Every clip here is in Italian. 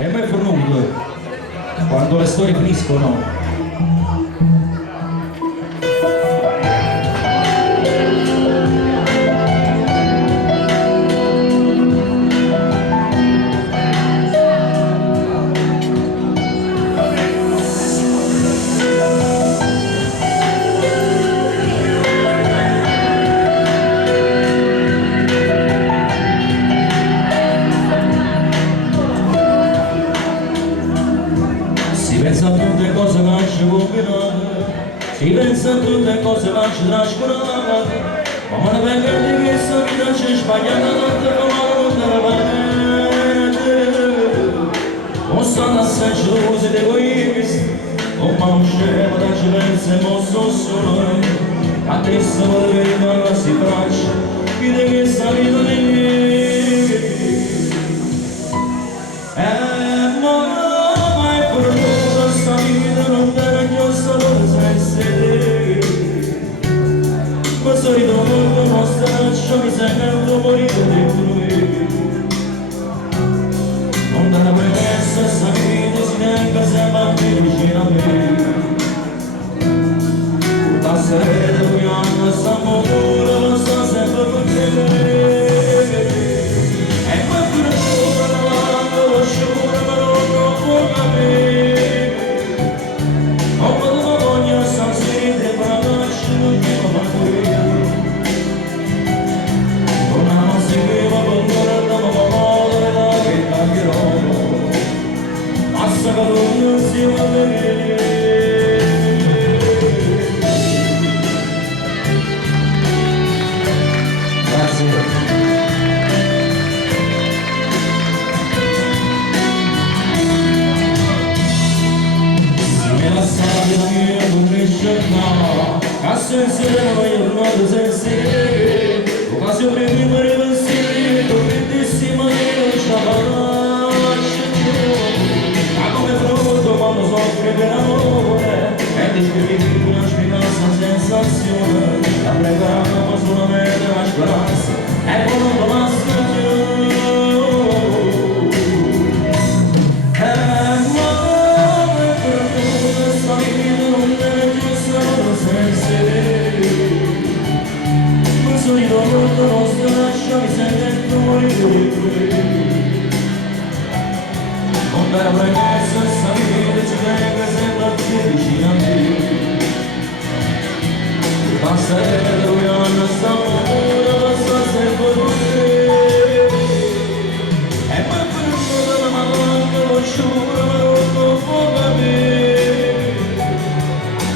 E a me è venuto quando le storie finiscono. Si pensa a tutte cose che lasci combinate, si pensa a tutte cose che lasci trascurate, ma me ne venga di che sta vita c'è sbagliata tante come non te la non stanno assai gelosi ed egoisti, non mi usciamo da cilenza e non sto solo, a te se volevi rimanere si braccia, vede che sta vita di me. Questo ritorno non straccio, mi sento morire dentro me. Non te ne premessa, sta vita si tenga sempre a me, vicino a me. La sera di un anno sta morendo, non sta sempre con te. E quando lo sciura, ma non può capire. Ho quando mi voglio stasera, ma non lascio che mi fa morire. Sensiero io non sensiero, occasione di morire pensiero, tormentissima non ce la faccio più. Ma come frutto quando soffre per amore, e descrivi una spiegata sensazione, la pregata ma solamente la speranza, e poi non basta più. Non straccio, mi sento morire dentro me. Non te la premessa, sta vita ci tenga sempre a te, vicino a me. Basta che lui non sta pure, basta sempre con te. E poi per un ma quando lo sciura, ma non può capire.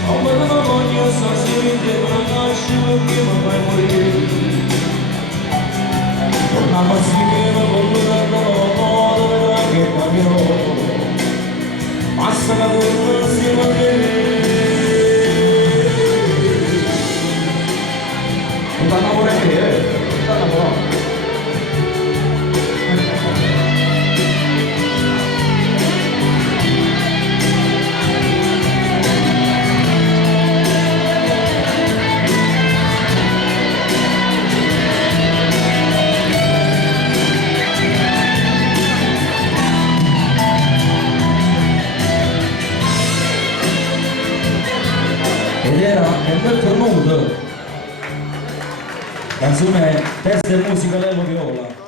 Oh, ma non voglio stasera, ma lasci perché mi fai morire. La maschera voluta modo che cambierò, passa la tua insieme a te. Non ti innamorare di te, non ti innamorare. Ed era un bel cornuto, canzone, testo e musica Lello Viola.